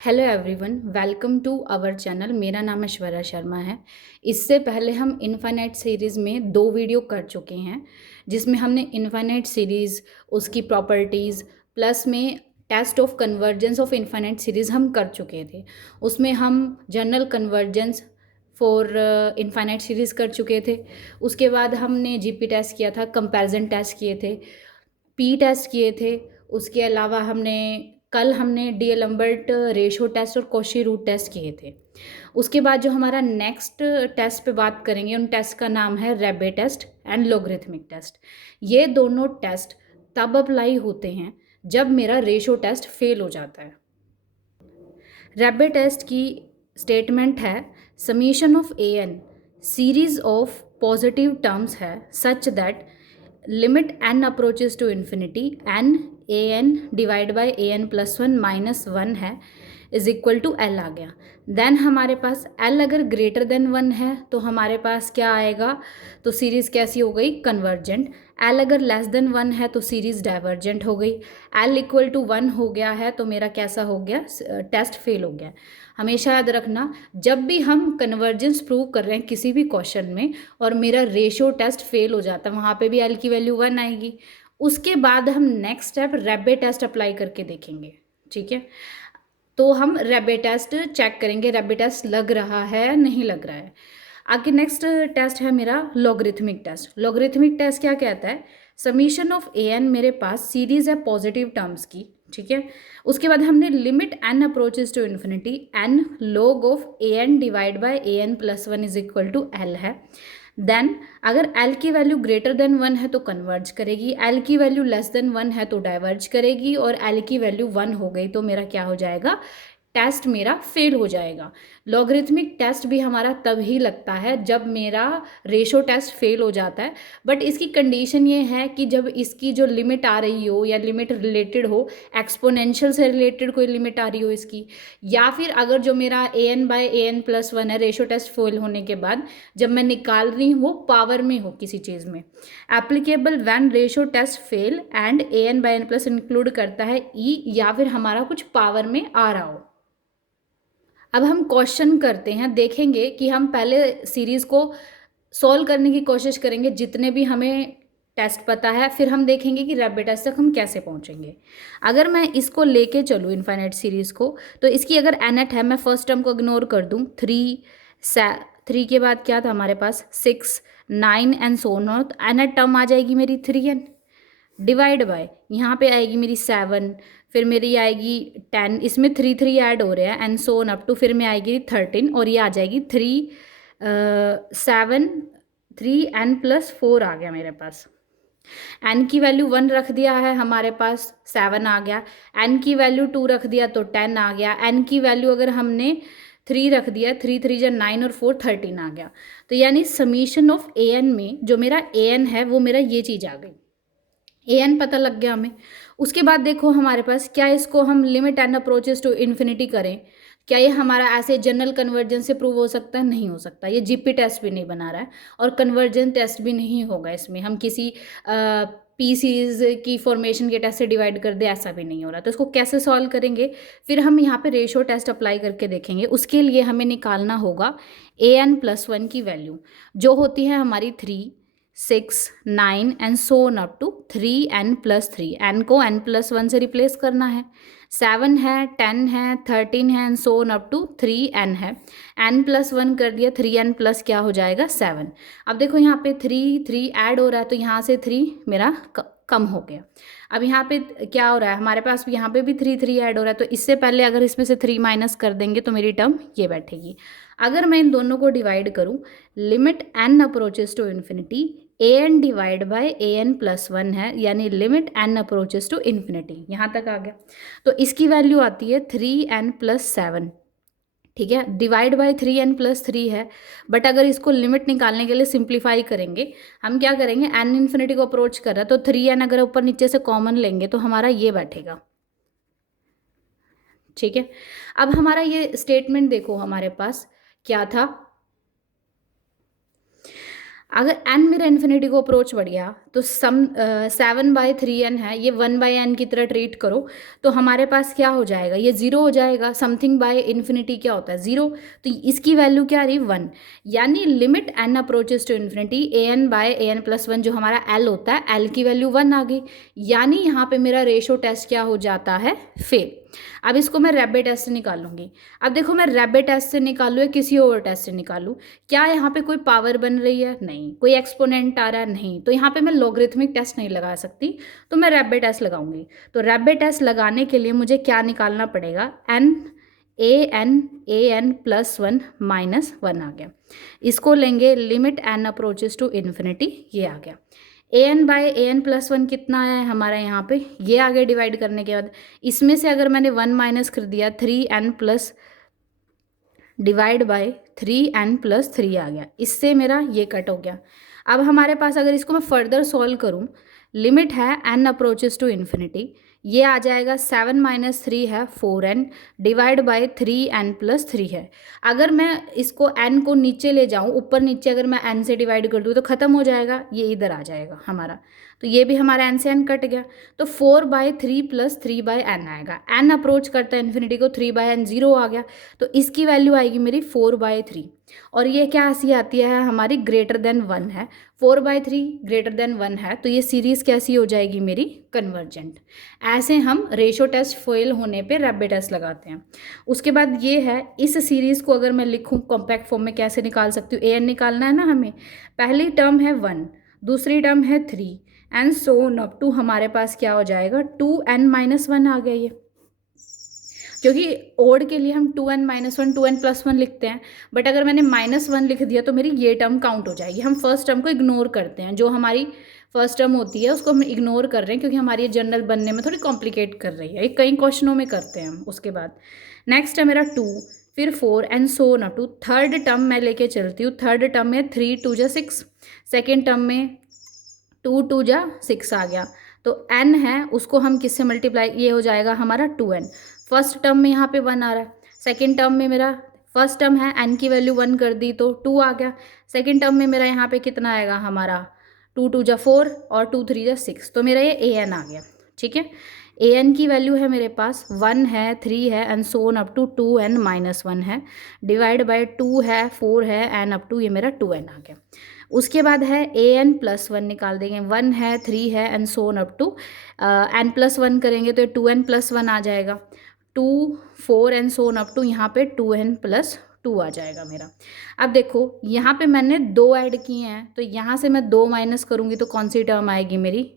Hello everyone, welcome to our channel. मेरा नाम ऐश्वर्या शर्मा है। इससे पहले हम इनफाइनाइट सीरीज़ में 2 वीडियो कर चुके हैं, जिसमें हमने इनफाइनाइट सीरीज़, उसकी प्रॉपर्टीज़ प्लस में test of convergence of infinite series हम कर चुके थे। उसमें हम general convergence for infinite series कर चुके थे। उसके बाद हमने जीपी टेस्ट किया था, कंपैरिजन टेस्ट किए थे, पी टेस्ट किए थे। उसके अलावा हमने डीएलम्बर्ट रेशो टेस्ट और कॉशी रूट टेस्ट किए थे। उसके बाद जो हमारा नेक्स्ट टेस्ट पे बात करेंगे, उन टेस्ट का नाम है Raabe test and logarithmic test. ये दोनों टेस्ट तब अप्लाई होते हैं जब मेरा रेशो टेस्ट फेल हो जाता है। रेबे टेस्ट की स्टेटमेंट है, summation of A N series of positive terms है such that limit N approaches to infinity N A N divide by A N plus one minus one है is equal to L आ गया। Then हमारे पास L अगर greater than one है तो हमारे पास क्या आएगा, तो सीरीज़ कैसी हो गई, कन्वर्जेंट। एल अगर लेस देन वन है तो सीरीज़ डाइवर्जेंट हो गई। एल इक्वल टू वन हो गया है तो मेरा कैसा हो गया, टेस्ट फेल हो गया। हमेशा याद रखना, जब भी हम कन्वर्जेंस प्रूव कर रहे हैं किसी भी क्वेश्चन में और मेरा रेशियो टेस्ट फेल हो जाता है, वहाँ पे भी एल की वैल्यू वन आएगी। उसके बाद हम नेक्स्ट स्टेप रेबे टेस्ट अप्लाई करके देखेंगे। ठीक है, तो हम रेबे टेस्ट चेक करेंगे, रेबे टेस्ट लग रहा है नहीं लग रहा है। आगे नेक्स्ट टेस्ट है मेरा लॉगरिथमिक टेस्ट। लॉगरिथमिक टेस्ट क्या कहता है, समीशन ऑफ ए एन मेरे पास सीरीज है पॉजिटिव टर्म्स की। ठीक है, उसके बाद हमने limit N approaches to infinity N log of A N divide by A N plus one is equal to L है। देन अगर एल की वैल्यू ग्रेटर देन वन है तो कन्वर्ज करेगी, एल की वैल्यू लेस देन वन है तो diverge करेगी, और एल की वैल्यू वन हो गई तो मेरा क्या हो जाएगा, टेस्ट मेरा फेल हो जाएगा। लॉगरिथमिक टेस्ट भी हमारा तब ही लगता है जब मेरा रेशो टेस्ट फेल हो जाता है। बट इसकी कंडीशन ये है कि जब इसकी जो लिमिट आ रही हो या लिमिट रिलेटेड हो, एक्सपोनेंशियल से रिलेटेड कोई लिमिट आ रही हो इसकी, या फिर अगर जो मेरा A N by A N plus one है रेशो टेस्ट फेल होने के बाद जब मैं निकाल रही हूँ वो पावर में हो किसी चीज़ में। Applicable when ratio test fail and A N by N plus include करता है ई, या फिर हमारा कुछ पावर में आ रहा हो। अब हम क्वेश्चन करते हैं, देखेंगे कि हम पहले सीरीज़ को सॉल्व करने की कोशिश करेंगे जितने भी हमें टेस्ट पता है, फिर हम देखेंगे कि रेबे टेस्ट तक हम कैसे पहुंचेंगे। अगर मैं इसको लेके चलूँ इनफाइनाइट सीरीज़ को, तो इसकी अगर एनएट है, मैं फर्स्ट टर्म को इग्नोर कर दूँ, थ्री के बाद क्या था हमारे पास, 6 9 एंड सो ऑन, एनएट टर्म आ जाएगी मेरी 3n डिवाइड बाय यहाँ पे आएगी मेरी 7, फिर मेरी आएगी 10, इसमें 3 3 ऐड हो रहे हैं and so on up to, फिर में आएगी 13 और ये आ जाएगी 7 3n प्लस 4 आ गया मेरे पास। n की वैल्यू 1 रख दिया है हमारे पास, 7 आ गया। n की वैल्यू 2 रख दिया तो 10 आ गया। n की वैल्यू अगर हमने 3 रख दिया, 3 3 जा 9 और 4 13 आ गया। तो यानी समीशन ऑफ ए एन में जो मेरा ए एन है वो मेरा ये चीज़ आ गई, ए एन पता लग गया हमें। उसके बाद देखो हमारे पास, क्या इसको हम limit and approaches to infinity करें, क्या ये हमारा ऐसे जनरल कन्वर्जेंस से प्रूव हो सकता है, नहीं हो सकता। ये जीपी टेस्ट भी नहीं बना रहा है और कन्वर्जेंस टेस्ट भी नहीं होगा इसमें, हम किसी पी सीरीज की फॉर्मेशन के टेस्ट से डिवाइड कर दे, ऐसा भी नहीं हो रहा। तो इसको कैसे सॉल्व करेंगे, फिर हम यहाँ पे रेशो टेस्ट अप्लाई करके देखेंगे। उसके लिए हमें निकालना होगा ए एन प्लस वन की वैल्यू, जो होती है हमारी 3 6 9 and so on up to 3n plus 3, n को n प्लस वन से रिप्लेस करना है। 7 है, 10 है, 13 है and so on up to 3n है। n प्लस वन कर दिया, 3n प्लस क्या हो जाएगा 7। अब देखो यहाँ पे 3 3 ऐड हो रहा है तो यहाँ से 3 मेरा कम हो गया। अब यहाँ पे क्या हो रहा है, हमारे पास भी यहाँ पे भी 3 3 ऐड हो रहा है, तो इससे पहले अगर इसमें से 3 माइनस कर देंगे तो मेरी टर्म ये बैठेगी। अगर मैं इन दोनों को डिवाइड करूँ, limit n approaches to infinity A N divide by A N plus one है, यानी limit N approaches to infinity, यहाँ तक आ गया। तो इसकी वैल्यू आती है 3n प्लस 7। ठीक है, डिवाइड बाई 3n प्लस 3 है। बट अगर इसको लिमिट निकालने के लिए सिंप्लीफाई करेंगे, हम क्या करेंगे, n इन्फिनिटी को अप्रोच कर रहा है तो 3n अगर ऊपर नीचे से कॉमन लेंगे तो हमारा ये बैठेगा। ठीक है, अब हमारा ये स्टेटमेंट देखो हमारे पास क्या था, अगर n मेरा इन्फिनिटी को अप्रोच बढ़ गया तो 7/3n है, ये 1/n की तरह ट्रीट करो तो हमारे पास क्या हो जाएगा, ये 0 हो जाएगा। समथिंग बाय इन्फिनिटी क्या होता है, 0, तो इसकी वैल्यू क्या आ रही, 1। यानी limit n approaches to infinity an/an+1 जो हमारा l होता है, l की वैल्यू 1 आ गई। यानी यहाँ पे मेरा रेशो टेस्ट क्या हो जाता है, फेल। अब इसको मैं रैबिट टेस्ट से निकालूंगी। अब देखो मैं रैबिट टेस्ट से निकालूँ या किसी और टेस्ट से निकालूँ, क्या यहाँ पे कोई पावर बन रही है, नहीं। कोई एक्सपोनेंट आ रहा है, नहीं। तो यहाँ पे मैं लॉगरिथमिक टेस्ट नहीं लगा सकती, तो मैं रैबिट टेस्ट लगाऊंगी। तो रैबिट टेस्ट लगाने के लिए मुझे क्या निकालना पड़ेगा, an+1 -1 आ गया। इसको लेंगे limit n approaches to infinity, ये आ गया। an/an+1 कितना आया है हमारा यहाँ पे, ये आगे डिवाइड करने के बाद इसमें से अगर मैंने 1 माइनस कर दिया, 3n plus divide by 3n+3 आ गया। इससे मेरा ये कट हो गया। अब हमारे पास अगर इसको मैं फर्दर सॉल्व करूँ, लिमिट है n अप्रोचेस टू इन्फिनिटी, ये आ जाएगा 7 - 3 है 4n डिवाइड बाय 3n+3 है। अगर मैं इसको n को नीचे ले जाऊँ, ऊपर नीचे अगर मैं n से डिवाइड कर दूँ तो ख़त्म हो जाएगा, ये इधर आ जाएगा हमारा। तो ये भी हमारा n से n कट गया, तो 4/3 + 3/n आएगा। n अप्रोच करता है इन्फिनिटी को, 3/n 0 आ गया, तो इसकी वैल्यू आएगी मेरी 4/3। और ये क्या ऐसी आती है हमारी, ग्रेटर देन 1 है। 4/3 ग्रेटर देन 1 है, तो ये सीरीज़ कैसी हो जाएगी मेरी, कन्वर्जेंट। ऐसे हम रेशो टेस्ट फेल होने पे रैबिट टेस्ट लगाते हैं। उसके बाद ये है, इस सीरीज़ को अगर मैं लिखूँ कॉम्पैक्ट फॉर्म में कैसे निकाल सकती हूँ, an निकालना है ना हमें। पहली टर्म है 1, दूसरी टर्म है 3 and so on up to हमारे पास क्या हो जाएगा, 2n-1 आ गया ये। क्योंकि ओड के लिए हम 2n-1 2n+1 लिखते हैं, बट अगर मैंने -1 लिख दिया तो मेरी ये टर्म काउंट हो जाएगी। हम फर्स्ट टर्म को इग्नोर करते हैं, जो हमारी फर्स्ट टर्म होती है उसको हम इग्नोर कर रहे हैं, क्योंकि हमारी ये जनरल बनने में थोड़ी कॉम्प्लिकेट कर रही है। ये कई क्वेश्चनों में करते हैं हम। उसके बाद नेक्स्ट है मेरा 2, फिर 4 and so on up to. Third term मैं लेके चलती हूँ। थर्ड टर्म में 3 2 जा 6, सेकेंड टर्म में 2 2 जा 6 आ गया। तो n है उसको हम किससे मल्टीप्लाई, ये हो जाएगा हमारा 2n। फर्स्ट टर्म में यहाँ पे 1 आ रहा है, सेकेंड टर्म में मेरा फर्स्ट टर्म है n की वैल्यू 1 कर दी तो 2 आ गया। सेकेंड टर्म में मेरा यहाँ पे कितना आएगा हमारा, 2 2 जा 4 और 2 3 जा 6, तो मेरा ये an आ गया। ठीक है, an की वैल्यू है मेरे पास 1 है, 3 है and so on up to 2n-1 है, डिवाइड बाय 2 है, 4 है एंड अप टू ये मेरा 2n आ गया। उसके बाद है an+1 निकाल देंगे। 1 है, 3 है and so on up to n+1 करेंगे तो 2n+1 आ जाएगा। 2 4 and so on up to यहाँ पे 2n+2 आ जाएगा मेरा। अब देखो यहाँ पे मैंने 2 ऐड किए हैं, तो यहाँ से मैं 2 माइनस करूँगी तो कौन सी टर्म आएगी मेरी,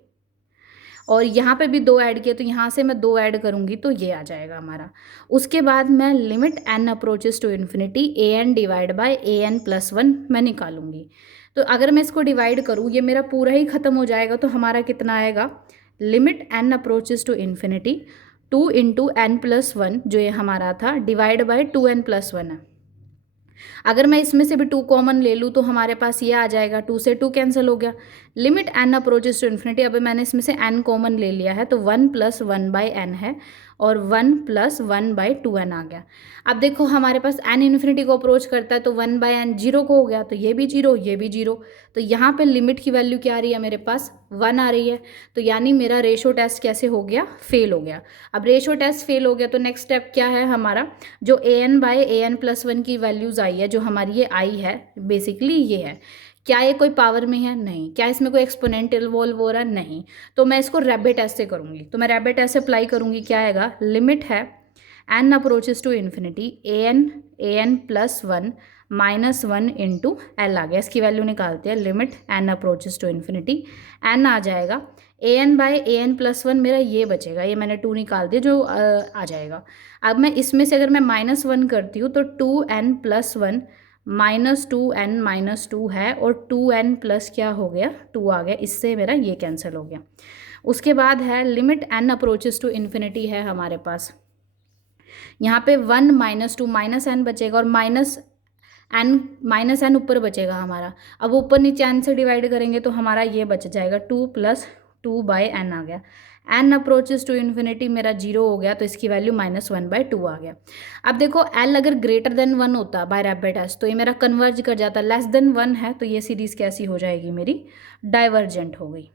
और यहाँ पे भी 2 ऐड किए तो यहाँ से मैं 2 ऐड करूँगी तो ये आ जाएगा हमारा। उसके बाद मैं limit n approaches to infinity an divide by an+1 मैं निकालूंगी। तो अगर मैं इसको डिवाइड करूँ, ये मेरा पूरा ही ख़त्म हो जाएगा, तो हमारा कितना आएगा, limit n approaches to infinity 2 × n+1 जो ये हमारा था, डिवाइड बाय 2n+1 है। अगर मैं इसमें से भी 2 कॉमन ले लूँ तो हमारे पास ये आ जाएगा, 2 से 2 कैंसिल हो गया। Limit n approaches to infinity, अब मैंने इसमें से n कॉमन ले लिया है तो 1 + 1/n है और 1 + 1/2n आ गया। अब देखो हमारे पास n इन्फिनिटी को अप्रोच करता है तो 1/n 0 को हो गया, तो ये भी 0 ये भी 0। तो यहाँ पे लिमिट की वैल्यू क्या आ रही है मेरे पास, 1 आ रही है। तो यानी मेरा रेशो टेस्ट कैसे हो गया, फेल हो गया। अब रेशो टेस्ट फेल हो गया तो नेक्स्ट स्टेप क्या है हमारा, जो an/an+1 की वैल्यूज़ आई है, जो हमारी ये आई है बेसिकली ये है, क्या ये कोई पावर में है, नहीं। क्या इसमें कोई एक्सपोनेंट इन्वॉल्व हो रहा है, नहीं। तो मैं इसको रैबिट टेस्ट से करूँगी। तो मैं रैबिट टेस्ट से अप्लाई करूँगी, क्या आएगा, लिमिट है n approaches to infinity an+1 -1 × l आ गया। इसकी वैल्यू निकालते हैं, limit n approaches to infinity, n आ जाएगा an/an+1 मेरा ये बचेगा, ये मैंने 2 निकाल दिया जो आ जाएगा। अब मैं इसमें से अगर मैं -1 करती हूँ तो 2n+1 -2n-2 है और 2n प्लस क्या हो गया, 2 आ गया। इससे मेरा ये कैंसिल हो गया। उसके बाद है limit n approaches to infinity है हमारे पास, यहाँ पे 1 -2 -n बचेगा और -n ऊपर बचेगा हमारा। अब ऊपर नीचे n से डिवाइड करेंगे तो हमारा ये बच जाएगा, 2 + 2/n आ गया। एन अप्रोचेस टू इन्फिनिटी मेरा 0 हो गया, तो इसकी वैल्यू -1/2 आ गया। अब देखो एल अगर ग्रेटर देन 1 होता बाय रैपिड टेस्ट तो ये मेरा कन्वर्ज कर जाता, लेस देन 1 है तो ये सीरीज़ कैसी हो जाएगी, मेरी डाइवर्जेंट हो गई।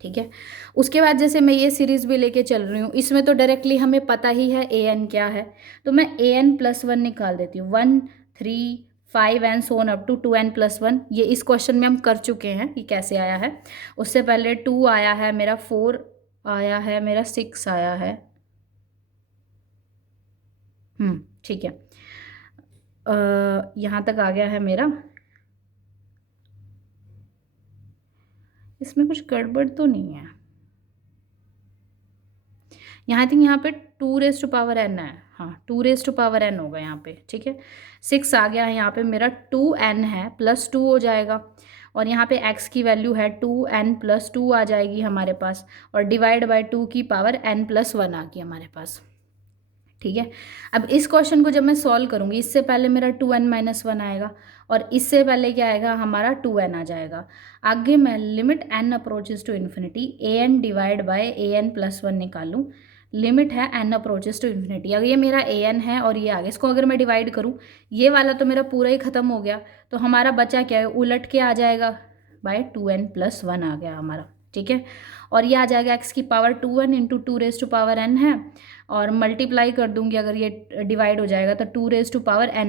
ठीक है, उसके बाद जैसे मैं ये सीरीज़ भी लेके चल रही हूँ, इसमें तो डायरेक्टली हमें पता ही है ए एन क्या है, तो मैं ए एन प्लस 1 निकाल देती हूँ। 1 3 5 and so on up to 2n + 1। ये इस क्वेश्चन में हम कर चुके हैं कि कैसे आया है। उससे पहले 2 आया है मेरा, 4 आया है मेरा, 6 आया है। ठीक है, यहाँ तक आ गया है मेरा। इसमें कुछ गड़बड़ तो नहीं है, यहाँ तक यहाँ पे 2n है। हाँ 2n होगा यहाँ पे। ठीक है, 6 आ गया है यहाँ पे मेरा, 2n है +2 हो जाएगा, और यहाँ पे x की वैल्यू है 2n + 2 आ जाएगी हमारे पास, और डिवाइड बाय 2 की पावर n + 1 आ गई हमारे पास। ठीक है, अब इस क्वेश्चन को जब मैं सॉल्व करूँगी, इससे पहले मेरा 2n - 1 आएगा, और इससे पहले क्या आएगा हमारा 2n आ जाएगा। आगे मैं limit n approaches to infinity an divide by an + 1 निकालूँ। लिमिट है n अप्रोचेस टू इन्फिनिटी, अगर ये मेरा an है और ये आगे, इसको अगर मैं डिवाइड करूँ, ये वाला तो मेरा पूरा ही ख़त्म हो गया, तो हमारा बचा क्या है, उलट के आ जाएगा, बाय 2n + 1 आ गया हमारा। ठीक है, और ये आ जाएगा x की पावर 2n × 2n है, और मल्टीप्लाई कर दूंगी, अगर ये डिवाइड हो जाएगा तो 2n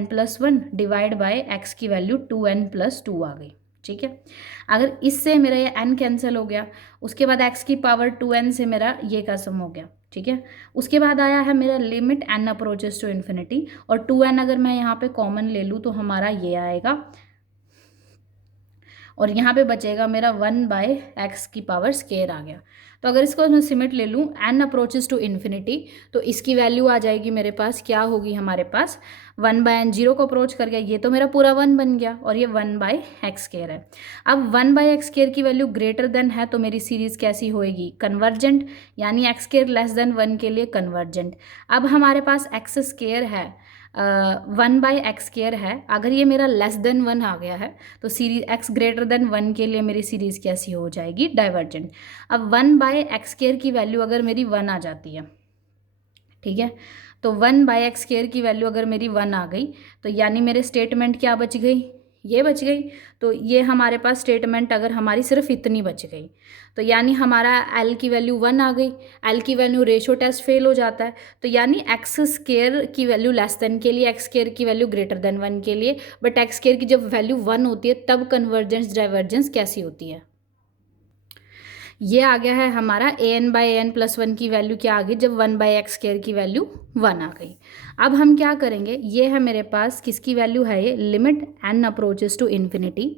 + 1 डिवाइड बाय x की वैल्यू 2n + 2 आ गई। ठीक है, अगर इससे मेरा ये n कैंसिल हो गया, उसके बाद x की पावर 2n से मेरा ये का सम हो गया। ठीक है, उसके बाद आया है मेरा limit n approaches to infinity, और 2n अगर मैं यहाँ पे कॉमन ले लूँ तो हमारा ये आएगा, और यहाँ पे बचेगा मेरा 1/x की पावर स्केयर आ गया। तो अगर इसको मैं सिमिट ले लूँ n अप्रोचेस टू इन्फिनिटी, तो इसकी वैल्यू आ जाएगी मेरे पास, क्या होगी हमारे पास, 1/n, 0 को अप्रोच कर गया, ये तो मेरा पूरा 1 बन गया, और ये 1/x स्केयर है। अब 1/x स्केयर की वैल्यू ग्रेटर देन है तो मेरी सीरीज़ कैसी होएगी, कन्वर्जेंट, यानी x स्केयर लेस देन 1 के लिए कन्वर्जेंट। अब हमारे पास x स्केयर है, 1/x स्केयर है, अगर ये मेरा लेस देन 1 आ गया है तो सीरीज x ग्रेटर देन 1 के लिए मेरी सीरीज़ कैसी हो जाएगी, डाइवर्जेंट। अब 1/x स्केयर की वैल्यू अगर मेरी 1 आ जाती है, ठीक है, तो 1/x स्केयर की वैल्यू अगर मेरी 1 आ गई, तो यानी मेरे स्टेटमेंट क्या बच गई, ये बच गई। तो ये हमारे पास स्टेटमेंट अगर हमारी सिर्फ इतनी बच गई, तो यानी हमारा l की वैल्यू 1 आ गई, l की वैल्यू रेशो टेस्ट फेल हो जाता है, तो यानी x स्केयर की वैल्यू लेस देन के लिए, x स्केयर की वैल्यू ग्रेटर देन 1 के लिए, बट x स्केयर की जब वैल्यू 1 होती है तब कन्वर्जेंस डाइवर्जेंस कैसी होती है। ये आ गया है हमारा an/an + 1 की वैल्यू क्या आ गई, जब 1/x स्केयर की वैल्यू 1 आ गई। अब हम क्या करेंगे, ये है मेरे पास किसकी वैल्यू है, ये limit n approaches to infinity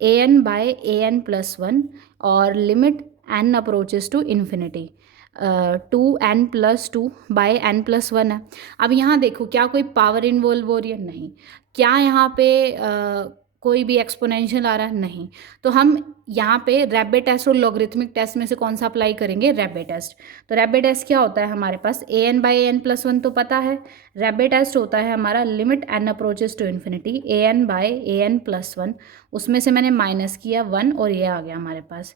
an/an + 1 और limit n approaches to infinity 2n + 2 by n + 1 है। अब यहाँ देखो क्या कोई पावर इन्वॉल्व हो रही है, नहीं। क्या यहाँ पे कोई भी एक्सपोनेंशियल आ रहा है, नहीं। तो हम यहाँ पे रैबिट टेस्ट और लॉगरिथमिक टेस्ट में से कौन सा अप्लाई करेंगे, रैबिट टेस्ट। तो रैबिट टेस्ट क्या होता है हमारे पास, an/an + 1 तो पता है। रैबिट टेस्ट होता है हमारा limit n approaches to infinity an/an + 1, उसमें से मैंने माइनस किया 1 और ये आ गया हमारे पास।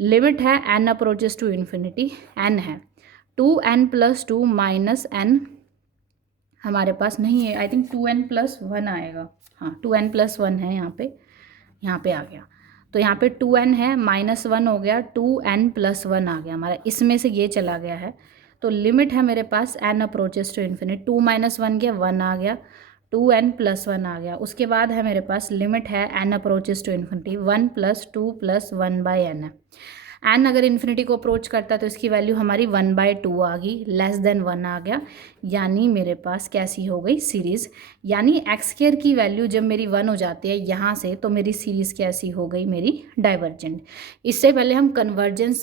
लिमिट है n approaches to infinity, n है 2n + 2 - n, हमारे पास नहीं है, आई थिंक 2n + 1 आएगा, हाँ 2n + 1 है यहाँ पे आ गया। तो यहाँ पे 2n है, -1 हो गया, 2n + 1 आ गया हमारा, इसमें से ये चला गया है। तो लिमिट है मेरे पास n अप्रोचेस टू इन्फिनिटी, 2 - 1 गया, 1 आ गया, 2n + 1 आ गया। उसके बाद है मेरे पास लिमिट है n approaches to infinity 1 + 2 + 1/n है। n अगर इन्फिनिटी को अप्रोच करता है तो इसकी वैल्यू हमारी 1/2 आ गई, लेस देन 1 आ गया, यानी मेरे पास कैसी हो गई सीरीज़, यानी x स्केयर की वैल्यू जब मेरी 1 हो जाती है यहाँ से, तो मेरी सीरीज़ कैसी हो गई, मेरी डाइवर्जेंट। इससे पहले हम कन्वर्जेंस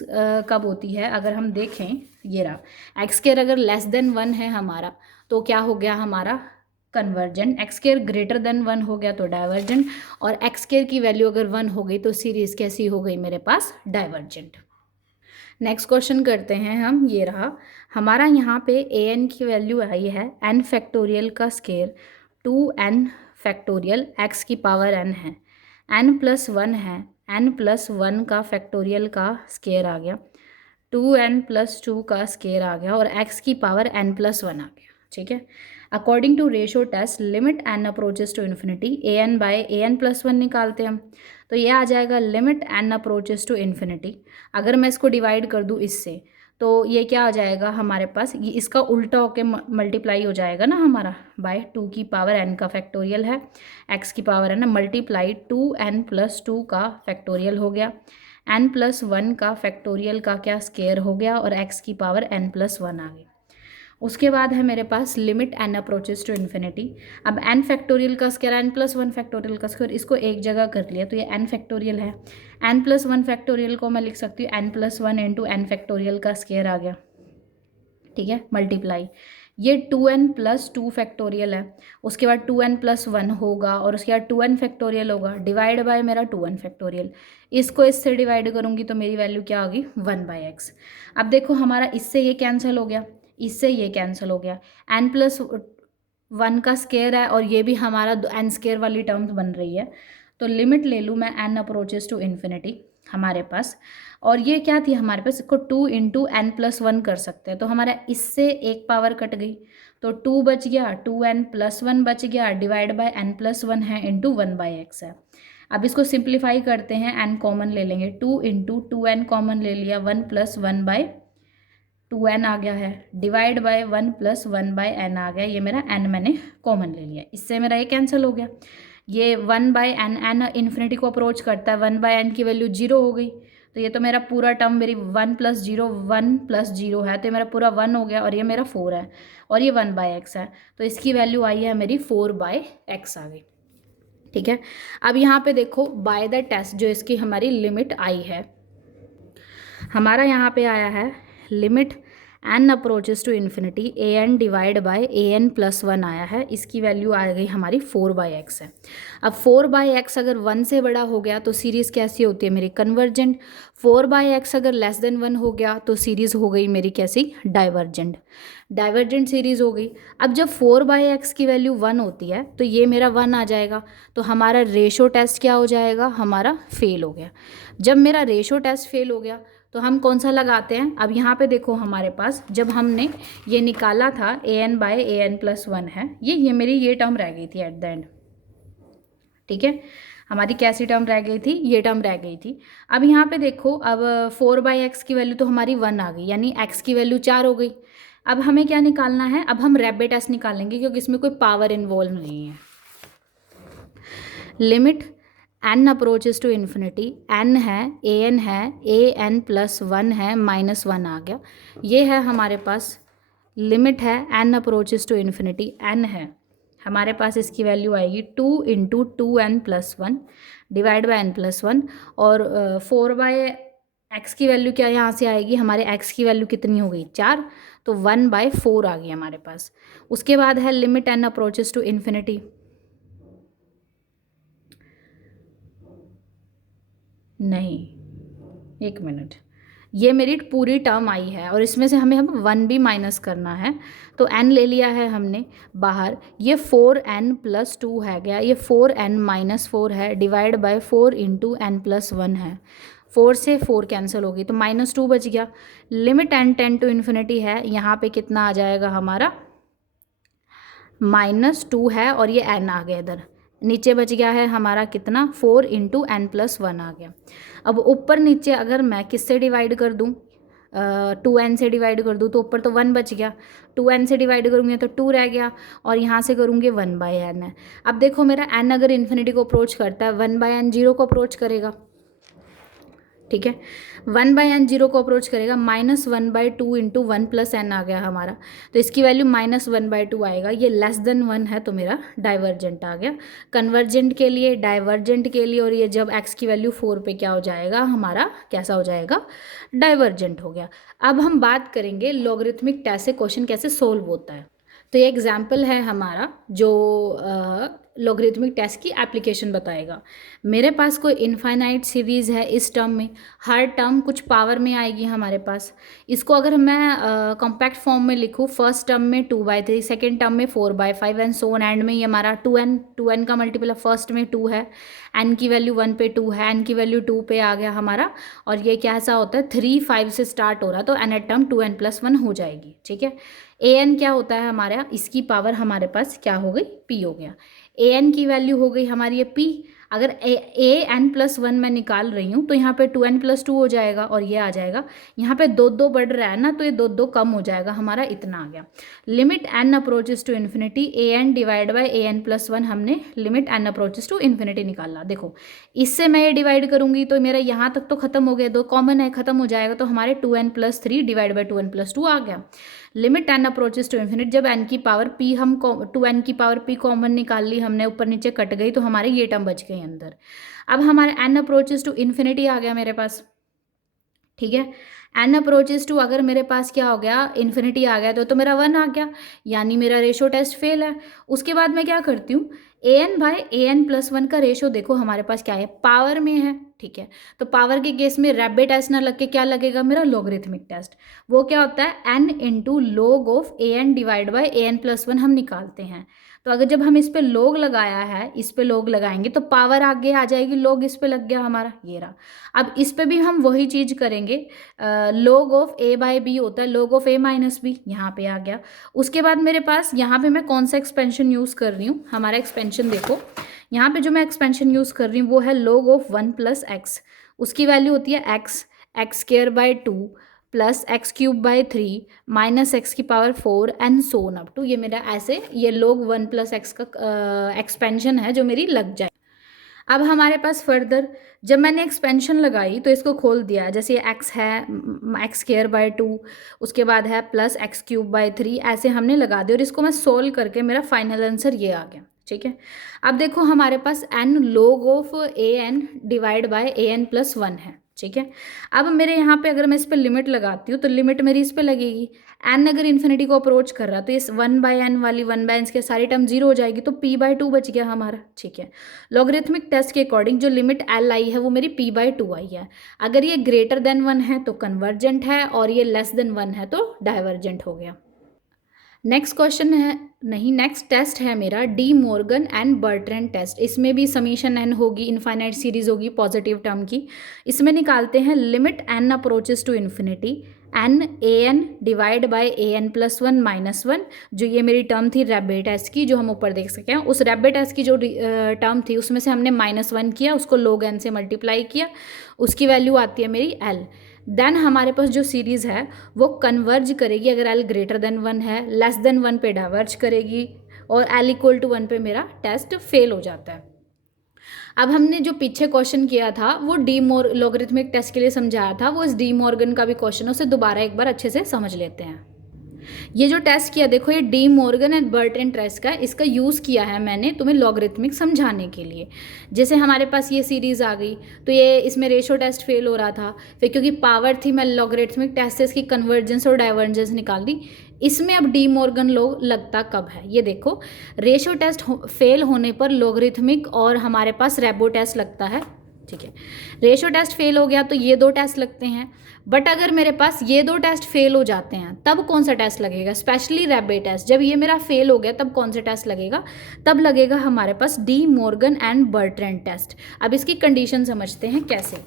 कब होती है, अगर हम देखें, ये रहा x स्केयर अगर लेस देन 1 है हमारा, तो क्या हो गया हमारा, convergent. x square greater than 1 हो गया तो डाइवर्जेंट, और x स्केयर की वैल्यू अगर 1 हो गई तो सीरीज़ कैसी हो गई मेरे पास, डाइवर्जेंट। नेक्स्ट क्वेश्चन करते हैं हम, ये रहा हमारा, यहाँ पे an की वैल्यू आई है n फैक्टोरियल का स्केयर 2n फैक्टोरियल x की पावर n है, n + 1 है, n + 1 का फैक्टोरियल का स्केयर आ गया 2n+2 का स्केयर आ गया और x की पावर n+1 आ गया, ठीक है। According to ratio test limit n approaches to infinity an/an+1 निकालते हैं हम, तो ये आ जाएगा limit n approaches to infinity. अगर मैं इसको डिवाइड कर दूँ इससे, तो ये क्या आ जाएगा हमारे पास, ये इसका उल्टा होके मल्टीप्लाई हो जाएगा ना हमारा, बाय 2 की पावर n का फैक्टोरियल है, x की पावर है ना, मल्टीप्लाई 2n+2 का फैक्टोरियल हो गया, n+1 का फैक्टोरियल का क्या स्केयर हो गया और x की पावर n+1 आ गई। उसके बाद है मेरे पास limit n approaches to infinity. अब n फैक्टोरियल का स्क्वायर n+1 फैक्टोरियल का स्क्वायर, इसको एक जगह कर लिया तो ये n फैक्टोरियल है। n+1 फैक्टोरियल को मैं लिख सकती हूँ n+1 इंटू n फैक्टोरियल का स्क्वायर आ गया, ठीक है, मल्टीप्लाई ये 2n+2 फैक्टोरियल है, उसके बाद 2n+1 होगा और उसके बाद 2n फैक्टोरियल होगा, डिवाइड बाय मेरा 2n फैक्टोरियल। इसको इससे डिवाइड करूँगी तो मेरी वैल्यू क्या होगी 1/x। अब देखो हमारा इससे ये कैंसिल हो गया, इससे ये कैंसिल हो गया, n+1 का स्केयर है और ये भी हमारा n स्केयर वाली टर्म्स बन रही है, तो लिमिट ले लूँ मैं n अप्रोचेस टू इन्फिनिटी हमारे पास, और ये क्या थी हमारे पास, इसको 2 इंटू n+1 कर सकते हैं, तो हमारा इससे एक पावर कट गई तो 2 बच गया, 2n+1 बच गया, डिवाइड बाय n+1 है इंटू 1/x है। अब इसको सिंप्लीफाई करते हैं, n कॉमन ले लेंगे, 2 इंटू 2n कॉमन ले लिया, 1+1/2n आ गया है, डिवाइड बाय 1+1/n आ गया, ये मेरा n मैंने कॉमन ले लिया, इससे मेरा ये कैंसिल हो गया। ये 1/n, n इन्फिनिटी को अप्रोच करता है, 1/n की वैल्यू 0 हो गई, तो ये तो मेरा पूरा टर्म मेरी 1+0 है, तो ये मेरा पूरा 1 हो गया और ये मेरा 4 है और ये 1/x है, तो इसकी वैल्यू आई है मेरी 4/x आ गई, ठीक है। अब यहाँ पे देखो बाय द टेस्ट जो इसकी हमारी लिमिट आई है, हमारा यहाँ पे आया है limit n approaches to infinity an divide by an+1 आया है, इसकी वैल्यू आ गई हमारी 4/x है। अब 4/x अगर 1 से बड़ा हो गया तो सीरीज़ कैसी होती है मेरी कन्वर्जेंट, 4/x अगर लेस देन 1 हो गया तो सीरीज़ हो गई मेरी कैसी डाइवर्जेंट, डाइवर्जेंट सीरीज़ हो गई। अब जब 4/x की वैल्यू 1 होती है तो ये मेरा 1 आ जाएगा, तो हमारा रेशो टेस्ट क्या हो जाएगा, हमारा फेल हो गया। जब मेरा रेशो टेस्ट फेल हो गया तो हम कौन सा लगाते हैं, अब यहाँ पे देखो हमारे पास जब हमने ये निकाला था an/an+1 है, ये मेरी ये टर्म रह गई थी एट द एंड, ठीक है, हमारी कैसी टर्म रह गई थी, ये टर्म रह गई थी। अब यहाँ पे देखो, अब 4/x की वैल्यू तो हमारी 1 आ गई, यानी x की वैल्यू 4 हो गई। अब हमें क्या निकालना है, अब हम रैबिट टेस्ट निकालेंगे क्योंकि इसमें कोई पावर इन्वॉल्व नहीं है। Limit n approaches to infinity, n है, an है, an+1 है, -1 आ गया, ये है हमारे पास लिमिट है n approaches to infinity, n है हमारे पास, इसकी वैल्यू आएगी 2 into 2n+1 divide by n+1 और 4/x की वैल्यू क्या यहाँ से आएगी, हमारे x की वैल्यू कितनी हो गई 4, तो 1/4 आ गई हमारे पास। उसके बाद है limit n approaches to infinity, नहीं एक मिनट, ये मेरी पूरी टर्म आई है और इसमें से हमें 1 भी माइनस करना है, तो n ले लिया है हमने बाहर, ये 4n+2 है गया, ये 4n-4 है, डिवाइड बाय 4 इंटू n+1 है, 4 से 4 कैंसिल हो गई तो -2 बच गया। Limit n tend to infinity है, यहाँ पे कितना आ जाएगा हमारा -2 है और ये n आ गया इधर, नीचे बच गया है हमारा कितना 4 इंटू n+1 आ गया। अब ऊपर नीचे अगर मैं किससे डिवाइड कर दूँ, 2n से डिवाइड कर दूँ तो ऊपर तो 1 बच गया, 2n से डिवाइड करूँगी तो 2 रह गया और यहाँ से करूँगी 1/n है। अब देखो मेरा n अगर इन्फिनिटी को अप्रोच करता है 1/n 0 को अप्रोच करेगा, ठीक है, 1/n 0 को अप्रोच करेगा, -1/2 इंटू 1+n आ गया हमारा, तो इसकी वैल्यू -1/2 आएगा, ये लेस देन 1 है तो मेरा डाइवर्जेंट आ गया। कन्वर्जेंट के लिए, डाइवर्जेंट के लिए, और ये जब x की वैल्यू 4 पे क्या हो जाएगा हमारा, कैसा हो जाएगा, डाइवर्जेंट हो गया। अब हम बात करेंगे लॉगरिथमिक टेस्ट से क्वेश्चन कैसे सोल्व होता है। तो ये एग्जाम्पल है हमारा जो लॉगरिथमिक टेस्ट की एप्लीकेशन बताएगा। मेरे पास कोई इनफाइनाइट सीरीज़ है, इस टर्म में हर टर्म कुछ पावर में आएगी हमारे पास। इसको अगर मैं कॉम्पैक्ट फॉर्म में लिखूँ, फर्स्ट टर्म में 2/3, सेकेंड टर्म में 4/5 एंड सो ऑन, एंड में ये हमारा 2n का मल्टीपल फर्स्ट में 2 है, n की वैल्यू 1 पे 2 है, n की वैल्यू 2 पे आ गया हमारा, और ये कैसा होता है 3 5 से स्टार्ट हो रहा है, तो nth टर्म 2n+1 हो जाएगी। ठीक है, an क्या होता है हमारा, इसकी पावर हमारे पास क्या हो गई, p हो गया। an की वैल्यू हो गई हमारी ये p। अगर an+1 मैं निकाल रही हूँ तो यहाँ पे 2n+2 हो जाएगा, और ये आ जाएगा, यहाँ पे 2 बढ़ रहा है ना, तो ये 2 कम हो जाएगा, हमारा इतना आ गया। Limit n approaches to infinity an divide by an+1, हमने limit n approaches to infinity निकाला। देखो इससे मैं ये डिवाइड करूंगी तो मेरा यहाँ तक तो खत्म हो गया, 2 कॉमन है, खत्म हो जाएगा, तो हमारे 2n+3 डिवाइड बाई 2n+2 आ गया। Limit n approaches to infinite, जब n की पावर p, हम 2n की पावर p कॉमन निकाल ली हमने, ऊपर नीचे कट गई, तो हमारे ये टर्म बच गई अंदर। अब हमारे n अप्रोचेस टू इन्फिनिटी आ गया मेरे पास। ठीक है, n अप्रोचेस टू अगर मेरे पास क्या हो गया, इन्फिनिटी आ गया, तो मेरा 1 आ गया, यानी मेरा रेशो टेस्ट फेल है। उसके बाद मैं क्या करती हूँ, an/an+1 का रेशो देखो हमारे पास क्या है, पावर में है। ठीक है, तो पावर के केस में रैबिट टेस्ट ना लग के क्या लगेगा मेरा, लॉगरिथमिक टेस्ट। वो क्या होता है, n into log of an divide by an+1 हम निकालते हैं। तो अगर जब हम इस पे log लगाया है, इस पे log लगाएंगे तो पावर आगे आ जाएगी, log इस पे लग गया हमारा, ये रहा। अब इस पे भी हम वही चीज़ करेंगे, log of a by b होता है log ऑफ a-b, यहाँ पे आ गया। उसके बाद मेरे पास यहाँ पे मैं कौन सा एक्सपेंशन यूज़ कर रही हूँ, हमारा एक्सपेंशन देखो, यहाँ पे जो मैं एक्सपेंशन यूज़ कर रही हूँ वो है log ऑफ 1 + x, उसकी वैल्यू होती है x² 2 plus x³ 3 minus x⁴ and so on up to, ये मेरा ऐसे ये log 1 + x का एक्सपेंशन है जो मेरी लग जाए। अब हमारे पास फर्दर जब मैंने एक्सपेंशन लगाई तो इसको खोल दिया, जैसे ये x है x² 2, उसके बाद है प्लस x³ 3, ऐसे हमने लगा दिया, और इसको मैं सोल्व करके मेरा फाइनल आंसर ये आ गया। ठीक है, अब देखो हमारे पास n log of an divide by an+1 है। ठीक है, अब मेरे यहाँ पे अगर मैं इस पर लिमिट लगाती हूँ तो लिमिट मेरी इस पे लगेगी, n अगर इन्फिनिटी को अप्रोच कर रहा है तो इस 1/n वाली 1/n के सारी टर्म 0 हो जाएगी, तो p/2 बच गया हमारा। ठीक है, लॉगरिथमिक टेस्ट के अकॉर्डिंग जो लिमिट l आई है वो मेरी p/2 आई है। अगर ये ग्रेटर देन 1 है तो कन्वर्जेंट है, और ये लेस देन 1 है तो डाइवर्जेंट हो गया। नेक्स्ट क्वेश्चन है, नहीं नेक्स्ट टेस्ट है मेरा De Morgan and Bertrand test. इसमें भी समीशन n होगी, इनफाइनाइट सीरीज होगी पॉजिटिव टर्म की। इसमें निकालते हैं limit n approaches to infinity n an divide by an+1 -1, जो ये मेरी टर्म थी रैबिट टेस्ट की, जो हम ऊपर देख सकते हैं। उस रैबिट टेस्ट की जो टर्म थी उसमें से हमने -1 किया, उसको log n से मल्टीप्लाई किया, उसकी वैल्यू आती है मेरी l। देन हमारे पास जो सीरीज़ है वो कन्वर्ज करेगी, अगर l ग्रेटर देन 1 है, लेस देन 1 पे डाइवर्ज करेगी, और l = 1 पे मेरा टेस्ट फेल हो जाता है। अब हमने जो पीछे क्वेश्चन किया था वो लॉगरिथमिक टेस्ट के लिए समझाया था, वो इस डी मॉर्गन का भी क्वेश्चन है, उसे दोबारा एक बार अच्छे से समझ लेते हैं। ये जो टेस्ट किया देखो, ये De Morgan and Bertrand test का, इसका यूज़ किया है मैंने तुम्हें लॉगरिथमिक समझाने के लिए। जैसे हमारे पास ये सीरीज़ आ गई तो ये इसमें रेशो टेस्ट फेल हो रहा था, फिर क्योंकि पावर थी मैं लॉगरिथमिक टेस्ट से इसकी कन्वर्जेंस और डाइवर्जेंस निकाल दी। इसमें अब डी मॉर्गन लॉ लगता कब है, ये देखो रेशो टेस्ट फेल होने पर लॉगरिथमिक और हमारे पास रेबो टेस्ट लगता है। ठीक है, रेशो टेस्ट फेल हो गया तो ये 2 टेस्ट लगते हैं, बट अगर मेरे पास ये 2 टेस्ट फेल हो जाते हैं तब कौन सा टेस्ट लगेगा, स्पेशली रैबिट टेस्ट। जब ये मेरा फेल हो गया तब कौन सा टेस्ट लगेगा, तब लगेगा हमारे पास De Morgan and Bertrand test. अब इसकी कंडीशन समझते हैं कैसे।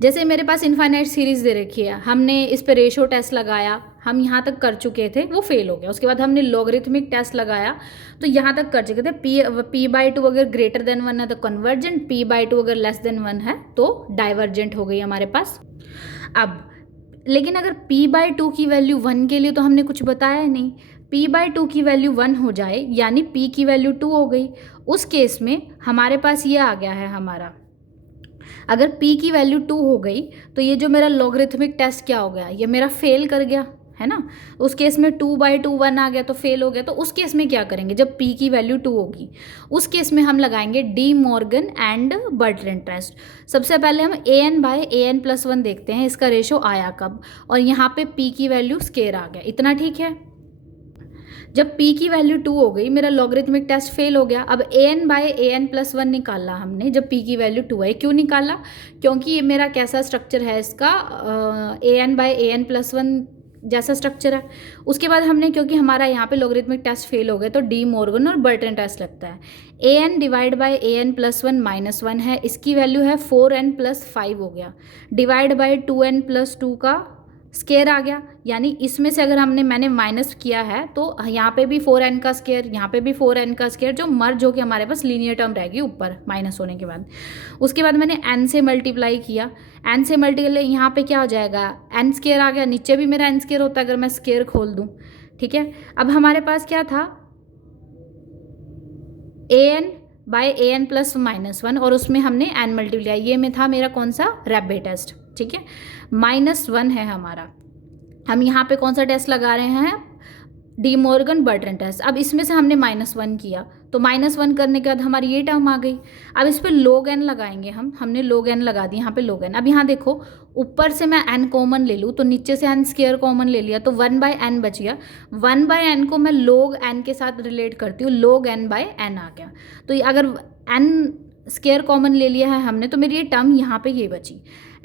जैसे मेरे पास इनफाइनाइट सीरीज़ दे रखी है, हमने इस पर रेशो टेस्ट लगाया, हम यहाँ तक कर चुके थे, वो फेल हो गया। उसके बाद हमने लॉगरिथमिक टेस्ट लगाया तो यहाँ तक कर चुके थे, p/2 अगर ग्रेटर देन 1 है तो कन्वर्जेंट, p/2 अगर लेस देन 1 है तो डाइवर्जेंट हो गई हमारे पास। अब लेकिन अगर p/2 की वैल्यू 1 के लिए तो हमने कुछ बताया नहीं, p/2 की वैल्यू 1 हो जाए यानी p की वैल्यू 2 हो गई, उस केस में हमारे पास ये आ गया है हमारा, अगर p की वैल्यू 2 हो गई तो ये जो मेरा लॉगरिथमिक टेस्ट क्या हो गया, ये मेरा फेल कर गया है ना। उस केस में 2/2 1 आ गया तो फेल हो गया। तो उस केस में क्या करेंगे, जब p की वैल्यू 2 होगी उस केस में हम लगाएंगे De Morgan and Bertrand test. सबसे पहले हम an/an+1 देखते हैं, इसका रेशो आया कब, और यहाँ पे p की वैल्यू स्केयर आ गया, इतना ठीक है। जब p की वैल्यू 2 हो गई, मेरा लॉगरिथमिक टेस्ट फेल हो गया। अब an बाय an प्लस 1 निकाला हमने, जब p की वैल्यू 2 है। क्यों निकाला? क्योंकि ये मेरा कैसा स्ट्रक्चर है इसका, an बाय an प्लस 1 जैसा स्ट्रक्चर है। उसके बाद हमने, क्योंकि हमारा यहाँ पे लॉगरिथमिक टेस्ट फेल हो गए, तो डी मॉर्गन और बर्टन टेस्ट लगता है। an divide by an plus 1 minus 1 है, इसकी वैल्यू है 4n प्लस 5 हो गया, डिवाइड बाय 2n प्लस 2 का स्केयर आ गया। यानी इसमें से अगर मैंने माइनस किया है तो यहाँ पे भी 4n का स्केयर, यहाँ पे भी 4n का स्केयर, जो मर्ज होकर हमारे पास लीनियर टर्म रहेगी ऊपर माइनस होने के बाद। उसके बाद मैंने n से मल्टीप्लाई किया, n से मल्टीप्लाई यहाँ पे क्या हो जाएगा, n स्केयर आ गया। नीचे भी मेरा n स्केयर होता है अगर मैं स्केयर खोल दूँ, ठीक है। अब हमारे पास क्या था, an by an plus minus 1, और उसमें हमने n मल्टीप्लाई, ये में था मेरा कौन सा, रैबे टेस्ट, ठीक है। -1 है हमारा। हम यहाँ पे कौन सा टेस्ट लगा रहे हैं, डी मॉर्गन बर्टन टेस्ट। अब इसमें से हमने -1 किया, तो -1 करने के बाद हमारी ये टर्म आ गई। अब इस पर log n लगाएंगे हमने log n लगा दी यहाँ पे log n। अब यहाँ देखो, ऊपर से मैं n कॉमन ले लूँ तो नीचे से n स्केयर कॉमन ले लिया, तो 1/n बच गया। 1/n को मैं log n के साथ रिलेट करती हूँ, log n/n आ गया। तो अगर n स्केयर कॉमन ले लिया है हमने, तो मेरी ये टर्म यहाँ पे ये बची।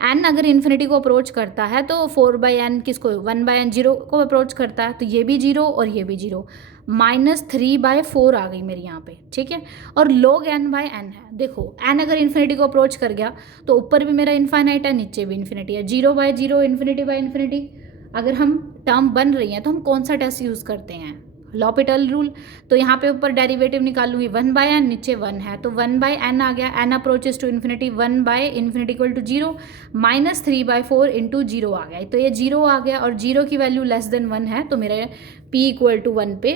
n अगर इन्फिनिटी को अप्रोच करता है तो 4/n किसको, 1/n 0 को अप्रोच करता है, तो ये भी 0 और ये भी 0, -3/4 आ गई मेरी यहाँ पे, ठीक है। और log n/n है, देखो n अगर इन्फिनिटी को अप्रोच कर गया तो ऊपर भी मेरा इन्फाइनाइट है, नीचे भी इन्फिनिटी है, 0/0, इन्फिनिटी। अगर हम टर्म बन रही हैं तो हम कौन सा टेस्ट यूज़ करते हैं, लॉपिटल रूल। तो यहाँ पे ऊपर डेरिवेटिव निकालूंगी, 1/n, नीचे 1 है तो 1/n आ गया, n approaches to infinity, 1/∞ equal to 0, -3/4 into 0 आ गया। तो ये 0 आ गया, और 0 की वैल्यू लेस देन 1 है, तो मेरा p इक्वल टू 1 पे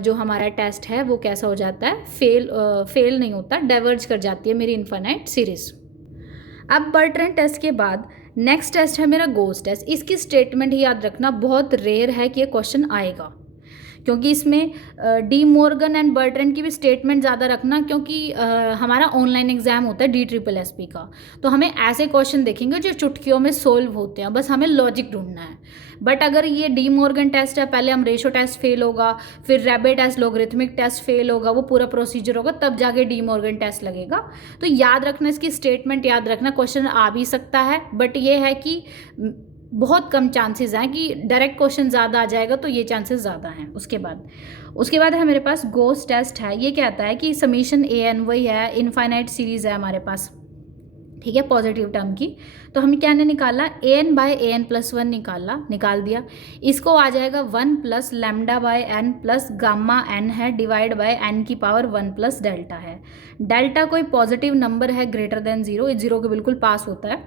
जो हमारा टेस्ट है वो कैसा हो जाता है, फेल नहीं होता, डाइवर्ज कर जाती है मेरी इन्फाइनाइट सीरीज। अब बर्टन टेस्ट के बाद नेक्स्ट टेस्ट है मेरा गोस टेस्ट। इसकी स्टेटमेंट ही याद रखना, बहुत रेयर है कि ये क्वेश्चन आएगा, क्योंकि इसमें डी मॉर्गन एंड बर्टन की भी स्टेटमेंट ज़्यादा रखना, क्योंकि हमारा ऑनलाइन एग्जाम होता है DSSSP का। तो हमें ऐसे क्वेश्चन देखेंगे जो चुटकियों में सोल्व होते हैं, बस हमें लॉजिक ढूंढना है। बट अगर ये डी मॉर्गन टेस्ट है, पहले हम रेशो टेस्ट फेल होगा, फिर रैबे टेस्ट, लॉगरिथमिक टेस्ट फेल होगा, वो पूरा प्रोसीजर होगा, तब जाके डी मॉर्गन टेस्ट लगेगा। तो याद रखना, इसकी स्टेटमेंट याद रखना, क्वेश्चन आ भी सकता है, बट ये है कि बहुत कम चांसेस हैं कि डायरेक्ट क्वेश्चन ज़्यादा आ जाएगा, तो ये चांसेस ज़्यादा हैं। उसके बाद है मेरे पास गोस टेस्ट है। ये कहता है कि समीशन an वही है, इनफाइनाइट सीरीज़ है हमारे पास, ठीक है, पॉजिटिव टर्म की। तो हम क्या ने निकाला, an/an प्लस 1 निकाल दिया। इसको आ जाएगा 1 plus λ/n plus gamma n है, डिवाइड बाय n की पावर 1 प्लस डेल्टा है। डेल्टा कोई पॉजिटिव नंबर है ग्रेटर देन 0, इस 0 के बिल्कुल पास होता है।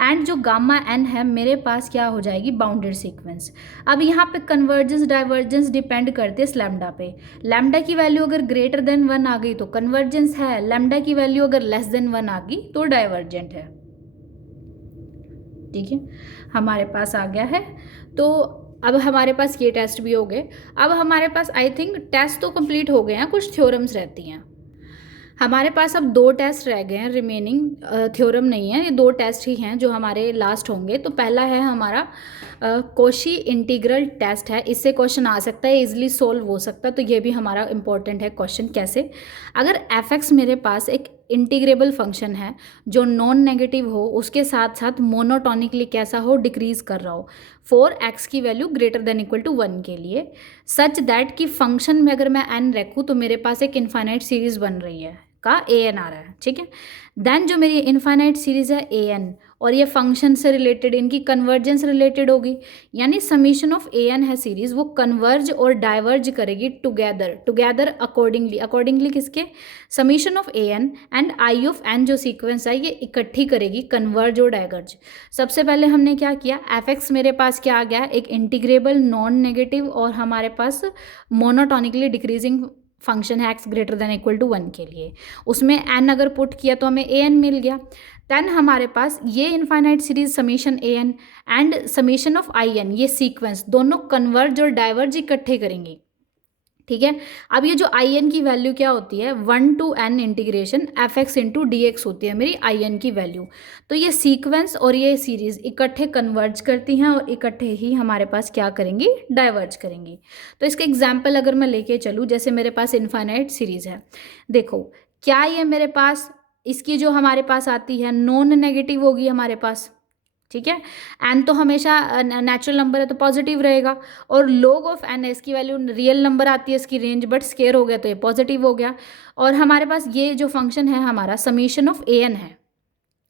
एंड जो गामा n है मेरे पास क्या हो जाएगी, बाउंडेड सीक्वेंस। अब यहाँ पे कन्वर्जेंस डाइवर्जेंस डिपेंड करते हैं लैम्डा पे। लैम्डा की वैल्यू अगर ग्रेटर देन 1 आ गई तो कन्वर्जेंस है, लैम्डा की वैल्यू अगर लेस देन 1 आ गई तो डाइवर्जेंट है, ठीक है, हमारे पास आ गया है। तो अब हमारे पास ये टेस्ट भी हो गए। अब हमारे पास आई थिंक टेस्ट तो कंप्लीट हो गए हैं, कुछ थ्योरम्स रहती हैं हमारे पास। अब 2 टेस्ट रह गए हैं रिमेनिंग, थ्योरम नहीं है, ये 2 टेस्ट ही हैं जो हमारे लास्ट होंगे। तो पहला है हमारा कोशी इंटीग्रल टेस्ट है, इससे क्वेश्चन आ सकता है, इजीली सोल्व हो सकता है, तो ये भी हमारा इंपॉर्टेंट है क्वेश्चन। कैसे, अगर f(x) मेरे पास एक इंटीग्रेबल फंक्शन है जो नॉन नेगेटिव हो, उसके साथ साथ मोनोटोनिकली कैसा हो, डिक्रीज कर रहा हो, फॉर x की value greater than equal to 1 के लिए, सच दैट कि फंक्शन में अगर मैं n रखूँ तो मेरे पास एक इनफाइनाइट सीरीज बन रही है का an आ रहा है, ठीक है। देन जो मेरी इनफाइनाइट सीरीज है an और ये फंक्शन से रिलेटेड, इनकी कन्वर्जेंस रिलेटेड होगी, यानी समीशन ऑफ an है सीरीज, वो कन्वर्ज और डाइवर्ज करेगी टुगेदर अकॉर्डिंगली किसके, summation of an and I of n जो सीक्वेंस है ये इकट्ठी करेगी कन्वर्ज और डाइवर्ज। सबसे पहले हमने क्या किया, f(x) मेरे पास क्या आ गया, एक इंटीग्रेबल नॉन नेगेटिव और हमारे पास मोनोटोनिकली डिक्रीजिंग फंक्शन है x greater than equal to 1 के लिए, उसमें n अगर पुट किया तो हमें an मिल गया। देन हमारे पास ये infinite series summation an and summation of in, ये सीक्वेंस दोनों कन्वर्ज और डाइवर्ज इकट्ठे करेंगी। ठीक है। अब ये जो आई एन की वैल्यू क्या होती है, 1 to n integration F X into D x होती है मेरी आई एन की वैल्यू। तो ये सीक्वेंस और ये सीरीज इकट्ठे कन्वर्ज करती हैं और इकट्ठे ही हमारे पास क्या करेंगी, डाइवर्ज करेंगी। तो इसका एग्जाम्पल अगर मैं लेके चलूँ, जैसे मेरे पास इनफाइनाइट सीरीज है, देखो क्या ये मेरे पास, इसकी जो हमारे पास आती है नॉन नेगेटिव होगी हमारे पास, ठीक है। एन तो हमेशा नेचुरल नंबर है तो पॉजिटिव रहेगा, और log ऑफ एन है, इसकी वैल्यू रियल नंबर आती है इसकी रेंज, बट स्केयर हो गया तो ये पॉजिटिव हो गया। और हमारे पास ये जो फंक्शन है हमारा समीशन ऑफ ए एन है,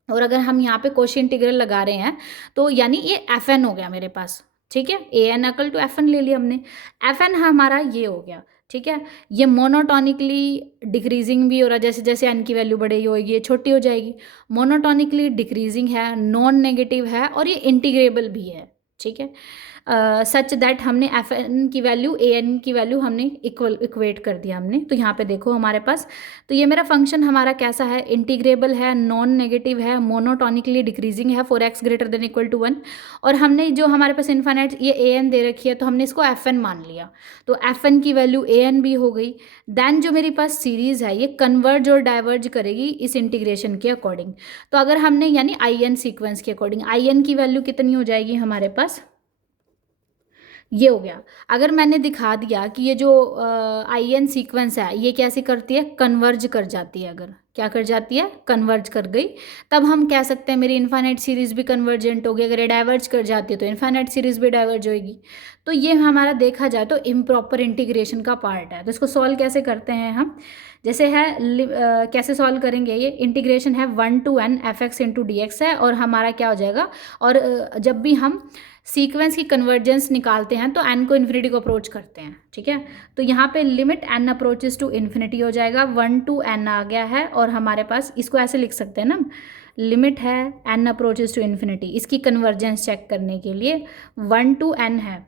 और अगर हम यहाँ पे कोशी इंटीग्रल लगा रहे हैं तो यानी ये एफ एन हो गया मेरे पास, ठीक है। A N equal to F N ले लिया हमने, एफ एन हमारा ये हो गया, ठीक है। ये मोनोटोनिकली डिक्रीजिंग भी हो रहा है, जैसे जैसे एन की वैल्यू बढ़ेगी होगी ये छोटी हो जाएगी। मोनोटोनिकली डिक्रीजिंग है, नॉन नेगेटिव है, और ये इंटीग्रेबल भी है, ठीक है। सच दैट हमने एफ एन की वैल्यू ए एन की वैल्यू हमने इक्वेट कर दिया हमने। तो यहाँ पे देखो हमारे पास, तो ये मेरा फंक्शन हमारा कैसा है, इंटीग्रेबल है, नॉन नेगेटिव है, मोनोटोनिकली डिक्रीजिंग है for X greater than equal to 1। और हमने जो हमारे पास इन्फाइनाइट ये ए एन दे रखी है तो हमने इसको एफ एन मान लिया, तो एफ एन की वैल्यू ए एन भी हो गई। देन जो मेरे पास सीरीज़ है ये कन्वर्ज और डाइवर्ज करेगी इस इंटीग्रेशन के अकॉर्डिंग। तो अगर हमने यानी आई एन सीक्वेंस के अकॉर्डिंग, आई एन की वैल्यू कितनी हो जाएगी हमारे पास, ये हो गया। अगर मैंने दिखा दिया कि ये जो आई एन सीक्वेंस है ये कैसे करती है, कन्वर्ज कर जाती है, अगर क्या कर जाती है, कन्वर्ज कर गई, तब हम कह सकते हैं मेरी इन्फाइनाइट सीरीज़ भी कन्वर्जेंट होगी। अगर ये डाइवर्ज कर जाती है तो इन्फाइनाइट सीरीज़ भी डाइवर्ज होगी। तो ये हमारा देखा जाए तो इम्प्रॉपर इंटीग्रेशन का पार्ट है। तो इसको सॉल्व कैसे करते हैं हम, जैसे है कैसे सॉल्व करेंगे, ये इंटीग्रेशन है 1 to n F X into D X है, और हमारा क्या हो जाएगा, और जब भी हम सीक्वेंस की कन्वर्जेंस निकालते हैं तो n को इन्फिनिटी को अप्रोच करते हैं, ठीक है। तो यहाँ पे limit n approaches to infinity हो जाएगा, 1 to n आ गया है, और हमारे पास इसको ऐसे लिख सकते हैं ना, लिमिट है n अप्रोचेस टू इन्फिनिटी, इसकी कन्वर्जेंस चेक करने के लिए 1 to n है,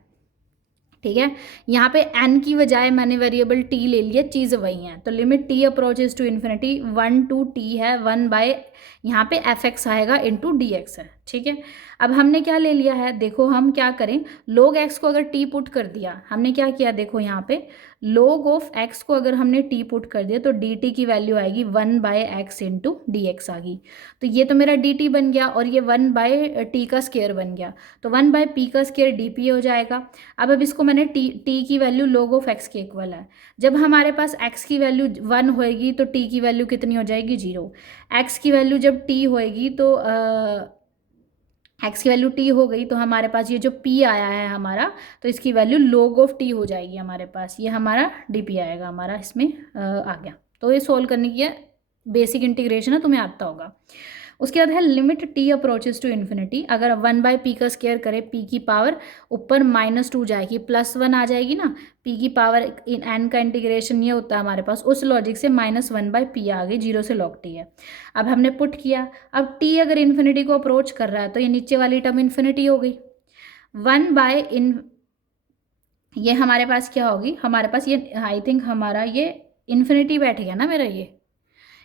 ठीक है। यहाँ पे n की बजाय मैंने वेरिएबल t ले लिया, चीज़ वही है। तो limit t approaches to infinity 1 to t है, 1 बाय यहाँ पे एफ एक्स आएगा इंटू डी एक्स है, ठीक है। अब हमने क्या ले लिया है, देखो हम क्या करें, log x को अगर t पुट कर दिया, हमने क्या किया, देखो यहाँ पे log ऑफ x को अगर हमने t पुट कर दिया तो dt की वैल्यू आएगी 1 by X into D X आ गई। तो ये तो मेरा dt बन गया, और ये 1 बाय t का स्केयर बन गया, तो 1 बाय p का स्केयर dp हो जाएगा। अब इसको मैंने t की वैल्यू log ऑफ x के इक्वल है। जब हमारे पास x की वैल्यू 1 होएगी तो t की वैल्यू कितनी हो जाएगी, 0। x की वैल्यू जब t होएगी तो x की वैल्यू t हो गई, तो हमारे पास ये जो p आया है हमारा, तो इसकी वैल्यू log ऑफ t हो जाएगी हमारे पास, ये हमारा dp आएगा हमारा, इसमें आ गया। तो ये सोल्व करने की बेसिक इंटीग्रेशन है, तुम्हें आता होगा। उसके बाद है limit t approaches to infinity, अगर 1 बाय p का स्केयर करें, p की पावर ऊपर -2 जाएगी, +1 आ जाएगी ना, p की पावर इन n का इंटीग्रेशन ये होता है हमारे पास, उस लॉजिक से -1 बाय p आ गई, 0 से log t है। अब हमने पुट किया, अब t अगर इन्फिनिटी को अप्रोच कर रहा है तो ये नीचे वाली टर्म इन्फिनिटी हो गई, 1 बाय ये हमारे पास क्या होगी, हमारे पास ये आई थिंक हमारा ये इन्फिनिटी बैठ गया ना, मेरा ये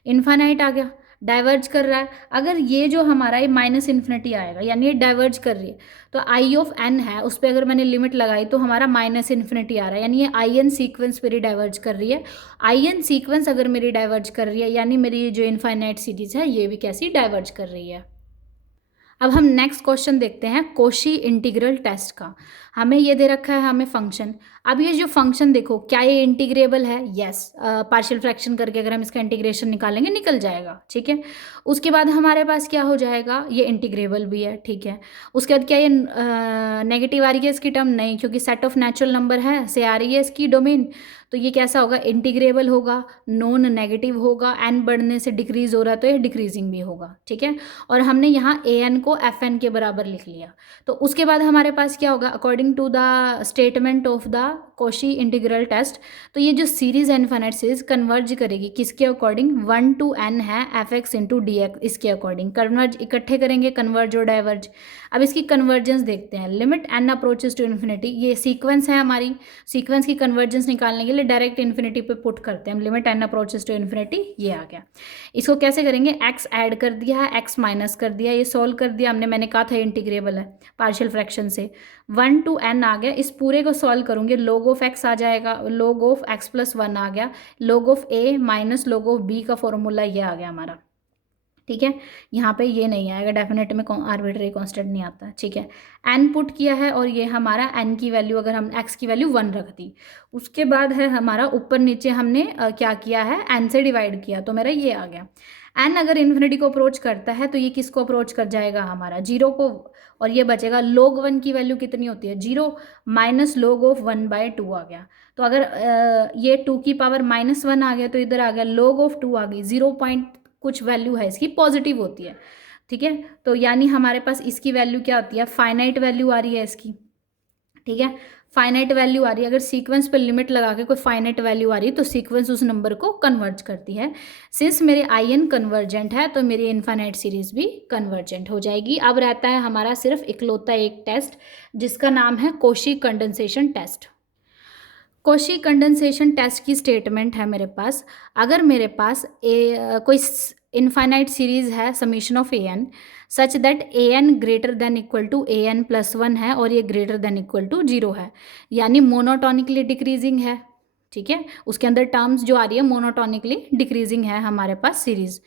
इन्फाइनाइट आ गया, डाइवर्ज कर रहा है। अगर ये जो हमारा ये माइनस इन्फिनिटी आएगा, यानी ये डाइवर्ज कर रही है, तो आई ऑफ एन है उस पर अगर मैंने लिमिट लगाई तो हमारा माइनस इन्फिनिटी आ रहा है, यानी ये आई एन सीक्वेंस मेरी डाइवर्ज कर रही है। आई एन सीक्वेंस अगर मेरी डाइवर्ज कर रही है, यानी मेरी जो इन्फाइनाइट सीरीज है ये भी कैसी डाइवर्ज कर रही है। अब हम नेक्स्ट क्वेश्चन देखते हैं कोशी इंटीग्रल टेस्ट का। हमें ये दे रखा है हमें फंक्शन। अब ये जो फंक्शन देखो, क्या ये इंटीग्रेबल है, यस, पार्शियल फ्रैक्शन करके अगर हम इसका इंटीग्रेशन निकालेंगे निकल जाएगा, ठीक है। उसके बाद हमारे पास क्या हो जाएगा, ये इंटीग्रेबल भी है, ठीक है। उसके बाद क्या ये नेगेटिव आ रही है इसकी टर्म, नहीं, क्योंकि सेट ऑफ नेचुरल नंबर है से आ रही है इसकी डोमेन, तो ये कैसा होगा, इंटीग्रेबल होगा, नॉन नेगेटिव होगा, एन बढ़ने से डिक्रीज हो रहा है तो ये डिक्रीजिंग भी होगा, ठीक है। और हमने यहाँ ए एन को एफ एन के बराबर लिख लिया। तो उसके बाद हमारे पास क्या होगा, according to the statement of the Cauchy integral test, तो ये जो सीरीज इनफाइनाइट सीरीज कन्वर्ज करेगी किसके अकॉर्डिंग, 1 to n है F X into D X, इसके अकॉर्डिंग कन्वर्ज इकट्ठे करेंगे, कन्वर्ज और डाइवर्ज। अब इसकी कन्वर्जेंस देखते हैं, limit n approaches to infinity, ये सीक्वेंस है हमारी, सीक्वेंस की कन्वर्जेंस निकालने के लिए लिए डायरेक्ट इन्फिनिटी पे पुट करते हैं हम, limit n approaches to infinity, ये आ गया। इसको कैसे करेंगे, x ऐड कर दिया है, x माइनस कर दिया, ये सॉल्व कर दिया हमने, मैंने कहा था इंटीग्रेबल है पार्शियल फ्रैक्शन से, 1 to n आ गया। इस पूरे को सॉल्व करूँगी, log ऑफ x आ जाएगा, log ऑफ x प्लस 1 आ गया, log of a minus log of b का फॉर्मूला ये आ गया हमारा, ठीक है। यहाँ पे ये नहीं आएगा, डेफिनेट में आर्बिट्रेरी कांस्टेंट नहीं आता, ठीक है। n पुट किया है और ये हमारा n की वैल्यू, अगर हम x की वैल्यू 1 रख दी, उसके बाद है हमारा ऊपर नीचे हमने क्या किया है, n से डिवाइड किया, तो मेरा ये आ गया। n अगर इन्फिनिटी को अप्रोच करता है तो ये किसको अप्रोच कर जाएगा, हमारा 0 को, और ये बचेगा log 1 की वैल्यू कितनी होती है 0 माइनस log ऑफ 1/2 आ गया। तो अगर ये 2 की पावर -1 आ गया तो इधर आ गया log ऑफ 2 आ गई, 0 पॉइंट कुछ वैल्यू है इसकी पॉजिटिव होती है, ठीक है। तो यानी हमारे पास इसकी वैल्यू क्या होती है, फाइनाइट वैल्यू आ रही है इसकी, ठीक है, फाइनाइट वैल्यू आ रही है। अगर सीक्वेंस पर लिमिट लगा के कोई फाइनाइट वैल्यू आ रही है तो सीक्वेंस उस नंबर को कन्वर्ज करती है। सिंस मेरे IN कन्वर्जेंट है तो मेरी इनफाइनाइट सीरीज भी कन्वर्जेंट हो जाएगी। अब रहता है हमारा सिर्फ इकलौता एक टेस्ट जिसका नाम है Cauchy condensation test. Cauchy condensation test की स्टेटमेंट है मेरे पास, अगर मेरे पास कोई इनफाइनाइट सीरीज है summation of an such that an greater than equal to an plus 1 है और ये ग्रेटर देन इक्वल टू 0 है, यानी मोनोटोनिकली डिक्रीजिंग है, ठीक है। उसके अंदर टर्म्स जो आ रही है मोनोटोनिकली डिक्रीजिंग है हमारे पास series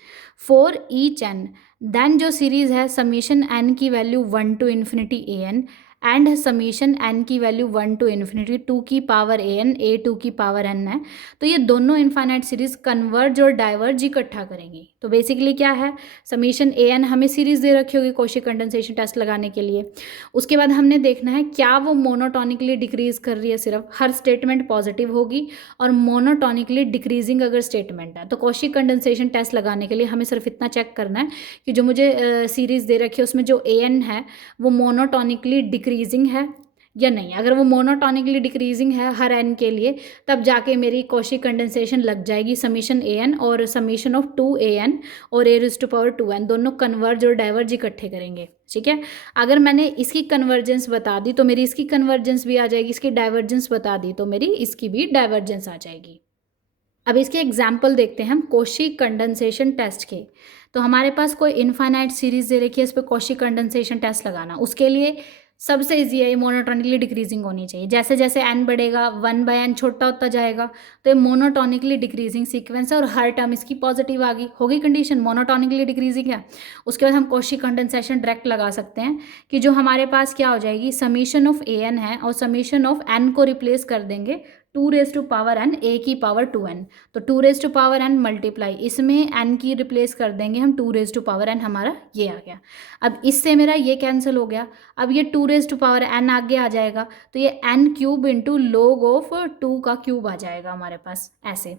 for each n, then जो सीरीज है समीशन n की value 1 to infinity an and summation n की वैल्यू 1 टू इन्फिनिटी 2 की पावर an a 2 की पावर n है, तो ये दोनों इनफाइनाइट सीरीज कन्वर्ज और डाइवर्ज इकट्ठा करेंगी। तो बेसिकली क्या है, समीशन an हमें सीरीज दे रखी होगी कोशी कंडेंसेशन टेस्ट लगाने के लिए, उसके बाद हमने देखना है क्या वो मोनोटोनिकली डिक्रीज कर रही है, सिर्फ हर स्टेटमेंट पॉजिटिव होगी और मोनोटोनिकली डिक्रीजिंग अगर स्टेटमेंट है। तो कोशी कंडेंसेशन टेस्ट लगाने के लिए हमें सिर्फ इतना चेक करना है कि जो मुझे सीरीज दे रखी है उसमें जो an है वो मोनोटोनिकली डिक्रीजिंग है या नहीं। अगर वो मोनोटोनिकली डिक्रीजिंग है हर n के लिए तब जाके मेरी कोशी कंडेंसेशन लग जाएगी, समीशन an और समीशन ऑफ 2an और a⁻²n दोनों कन्वर्ज और डाइवर्ज इकट्ठे करेंगे, ठीक है। अगर मैंने इसकी कन्वर्जेंस बता दी तो मेरी इसकी कन्वर्जेंस भी आ जाएगी, इसकी डाइवर्जेंस बता दी तो मेरी इसकी भी डाइवर्जेंस आ जाएगी। अब इसके एग्जाम्पल देखते हैं हम कोशी कंडेंसेशन टेस्ट के। तो हमारे पास कोई इनफाइनाइट सीरीज दे रखी है, इस पर कोशी कंडेंसेशन टेस्ट लगाना, उसके लिए सबसे इजी है, ये मोनोटोनिकली डिक्रीजिंग होनी चाहिए। जैसे जैसे n बढ़ेगा 1/n छोटा होता जाएगा तो ये मोनोटोनिकली डिक्रीजिंग सीक्वेंस है और हर टर्म इसकी पॉजिटिव आ गई, होगी कंडीशन मोनोटोनिकली डिक्रीजिंग है। उसके बाद हम कोशी कंडेंसेशन डायरेक्ट लगा सकते हैं कि जो हमारे पास क्या हो जाएगी, समीशन ऑफ an है और समीशन ऑफ n को रिप्लेस कर देंगे 2⁻n a की पावर 2n, तो 2⁻n मल्टीप्लाई इसमें n की रिप्लेस कर देंगे हम 2⁻n, हमारा ये आ गया। अब इससे मेरा ये कैंसिल हो गया, अब ये 2⁻n आगे आ जाएगा तो ये n³ इंटू log ऑफ 2 का क्यूब आ जाएगा हमारे पास ऐसे।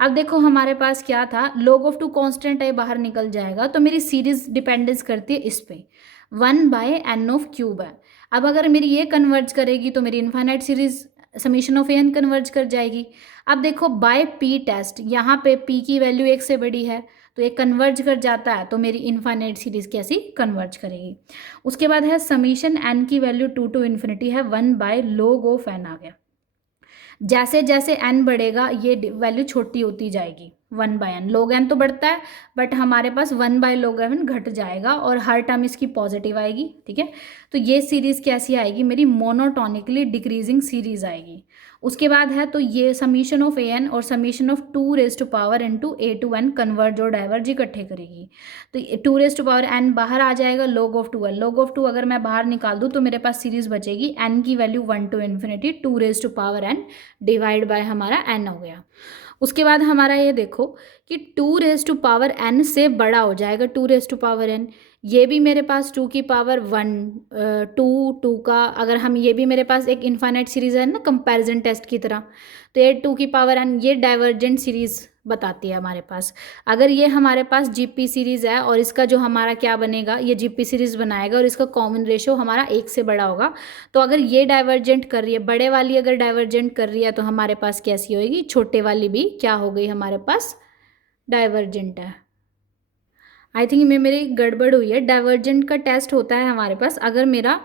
अब देखो हमारे पास क्या था, log ऑफ 2 कॉन्स्टेंट है बाहर निकल जाएगा, तो मेरी सीरीज डिपेंडेंस करती है इस पे 1/n³ है। अब अगर मेरी ये कन्वर्ज करेगी तो मेरी infinite series summation of an converge कर जाएगी। अब देखो बाय p टेस्ट, यहाँ पे p की वैल्यू 1 से बड़ी है तो ये कन्वर्ज कर जाता है, तो मेरी इनफाइनाइट सीरीज कैसी कन्वर्ज करेगी। उसके बाद है समीशन n की वैल्यू 2 टू इन्फिनिटी है 1/log ऑफ n आ गया। जैसे जैसे n बढ़ेगा ये वैल्यू छोटी होती जाएगी 1/n, log n तो बढ़ता है बट हमारे पास 1/log n घट जाएगा और हर टर्म इसकी पॉजिटिव आएगी, ठीक है। तो ये सीरीज कैसी आएगी, मेरी मोनोटोनिकली डिक्रीजिंग सीरीज आएगी। उसके बाद है तो ये समीशन ऑफ an और summation of 2⁻n into a⁻n converge और डाइवर्ज इकट्ठे करेगी, तो 2⁻n बाहर आ जाएगा, log ऑफ 2 है, log ऑफ 2 अगर मैं बाहर निकाल दूँ तो मेरे पास सीरीज बचेगी n की value 1 to infinity 2⁻n divide by हमारा n हो गया। उसके बाद हमारा ये देखो कि 2⁻n से बड़ा हो जाएगा 2⁻n, ये भी मेरे पास 2 की पावर 1 2 का, अगर हम ये भी मेरे पास एक इनफाइनाइट सीरीज है ना कंपैरिजन टेस्ट की तरह, तो ये 2 की पावर n ये डाइवर्जेंट सीरीज बताती है हमारे पास। अगर ये हमारे पास जीपी सीरीज़ है और इसका जो हमारा क्या बनेगा, ये जीपी सीरीज़ बनाएगा और इसका कॉमन रेशो हमारा 1 से बड़ा होगा, तो अगर ये डाइवर्जेंट कर रही है, बड़े वाली अगर डाइवर्जेंट कर रही है तो हमारे पास कैसी होएगी, छोटे वाली भी क्या हो गई हमारे पास डाइवर्जेंट है। आई थिंक मेरी गड़बड़ हुई है, डाइवर्जेंट का टेस्ट होता है हमारे पास अगर मेरा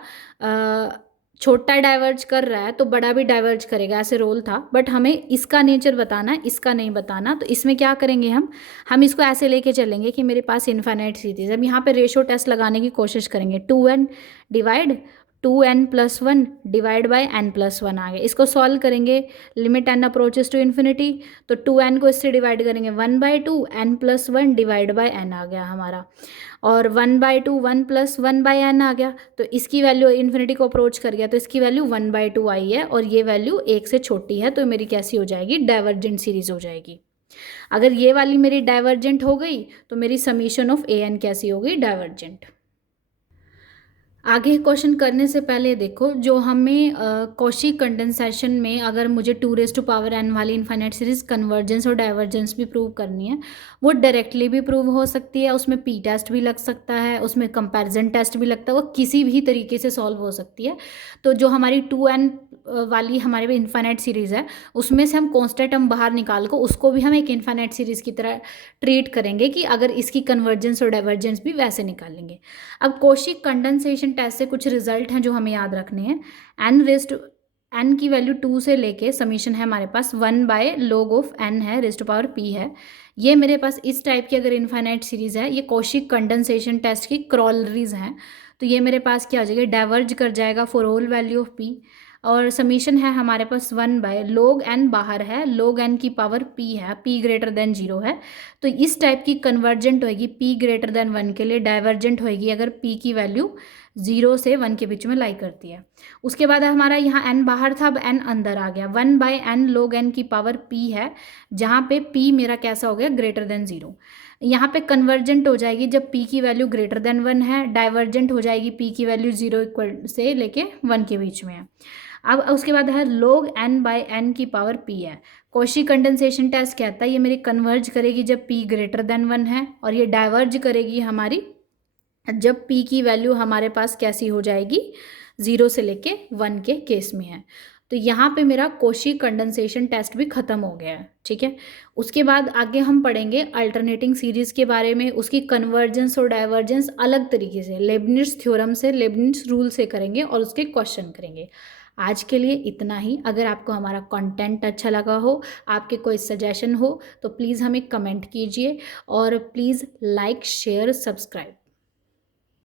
छोटा डाइवर्ज कर रहा है तो बड़ा भी डाइवर्ज करेगा, ऐसे रोल था। बट हमें इसका नेचर बताना है, इसका नहीं बताना। तो इसमें क्या करेंगे, हम इसको ऐसे लेके चलेंगे कि मेरे पास इन्फाइनाइट सीरीज। अब यहाँ पे रेशो टेस्ट लगाने की कोशिश करेंगे। 2n divide 2n+1 divide by n+1 आ गया। इसको सॉल्व करेंगे, limit n approaches to infinity, तो 2n को इससे डिवाइड करेंगे 1/2, n+1 डिवाइड बाय n आ गया हमारा। और 1/2 1+1/n आ गया। तो इसकी वैल्यू इन्फिनिटी को अप्रोच कर गया, तो इसकी वैल्यू 1/2 आई है, और ये वैल्यू 1 से छोटी है, तो मेरी कैसी हो जाएगी, डाइवर्जेंट सीरीज हो जाएगी। अगर ये वाली मेरी डाइवर्जेंट हो गई तो मेरी समीशन ऑफ an कैसी हो गई, डाइवर्जेंट। आगे क्वेश्चन करने से पहले देखो, जो हमें कॉशी कंडेंसेशन में अगर मुझे 2n वाली इनफाइनाइट सीरीज कन्वर्जेंस और डाइवर्जेंस भी प्रूव करनी है, वो डायरेक्टली भी प्रूव हो सकती है, उसमें पी टेस्ट भी लग सकता है, उसमें कंपैरिजन टेस्ट भी लगता है, वो किसी भी तरीके से सॉल्व हो सकती है। तो जो हमारी 2n वाली हमारे पे इनफाइनाइट सीरीज़ है, उसमें से हम कॉन्स्टेंट टर्म बाहर निकाल को उसको भी हम एक इनफाइनाइट सीरीज़ की तरह ट्रीट करेंगे कि अगर इसकी कन्वर्जेंस और डाइवर्जेंस भी वैसे निकालेंगे। अब कॉशी कंडेंसेशन टेस्ट से कुछ रिजल्ट हैं जो हमें याद रखने हैं। n की वैल्यू 2 से लेके समीशन है हमारे पास 1/log(n) है, रेज़ टू पावर p है। ये मेरे पास इस टाइप की अगर इनफाइनाइट सीरीज़ है, ये कॉशी कंडेंसेशन टेस्ट की क्रॉलरीज हैं। तो ये मेरे पास क्या हो जाएगा, डाइवर्ज कर जाएगा for all value of p। और समीशन है हमारे पास 1/log(n) बाहर है, log(n) की पावर p है, p ग्रेटर देन 0 है। तो इस टाइप की कन्वर्जेंट होएगी p ग्रेटर देन 1 के लिए, डाइवर्जेंट होएगी अगर p की वैल्यू 0 से 1 के बीच में लाई करती है। उसके बाद हमारा यहाँ n बाहर था, अब n अंदर आ गया। 1/n log(n) की पावर p है, जहाँ पे p मेरा कैसा हो गया, ग्रेटर देन 0। यहाँ पे कन्वर्जेंट हो जाएगी जब p की वैल्यू ग्रेटर देन 1 है, डाइवर्जेंट हो जाएगी p की वैल्यू 0 इक्वल से लेके 1 के बीच में है। अब उसके बाद है log(n/n) की पावर p है। कॉशी कंडेंसेशन टेस्ट कहता है ये मेरी कन्वर्ज करेगी जब p ग्रेटर देन 1 है, और ये डाइवर्ज करेगी हमारी जब p की वैल्यू हमारे पास कैसी हो जाएगी, 0 से लेके 1 के केस में है। तो यहाँ पे मेरा कॉशी कंडेंसेशन टेस्ट भी ख़त्म हो गया है, ठीक है। उसके बाद आगे हम पढ़ेंगे अल्टरनेटिंग सीरीज़ के बारे में, उसकी कन्वर्जेंस और डाइवर्जेंस अलग तरीके से लेबनिज़ थ्योरम से, लेबनिज़ रूल से करेंगे और उसके क्वेश्चन करेंगे। आज के लिए इतना ही। अगर आपको हमारा कंटेंट अच्छा लगा हो, आपके कोई सजेशन हो, तो प्लीज़ हमें कमेंट कीजिए, और प्लीज़ लाइक शेयर सब्सक्राइब।